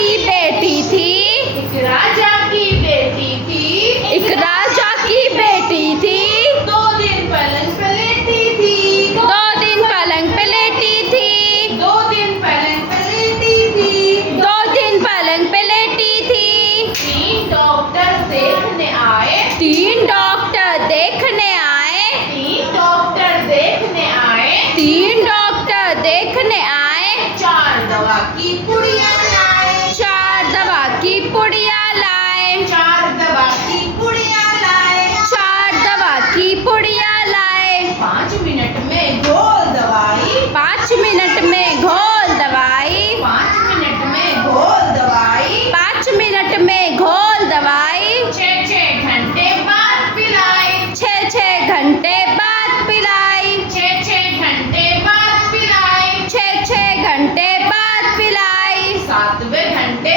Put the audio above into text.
की बेटी थी, एक राजा की बेटी थी, एक राजा की बेटी थी, 2 दिन पलंग पे लेटी थी, 2 दिन पलंग पे लेटी थी, 2 दिन पलंग पे लेटी थी, 2 दिन पलंग पे लेटी थी। 3 डॉक्टर देखने आए, 3 डॉक्टर देखने आए, 3 डॉक्टर देखने आए, 3 डॉक्टर देखने आए, 4 दवा की पुड़िया लाए, 4 दवा की पुड़िया लाए, 4 दवा की पुड़िया लाए, 4 दवा की पुड़िया लाए। 5 मिनट में घोल दवाई, 5 मिनट में घोल दवाई, 5 मिनट में घोल दवाई, 5 मिनट में घोल दवाई, 6 घंटे बाद पिलाई, 6 घंटे बाद पिलाई, 6 घंटे बाद पिलाई, 6 घंटे बाद पिलाई। 7वें घंटे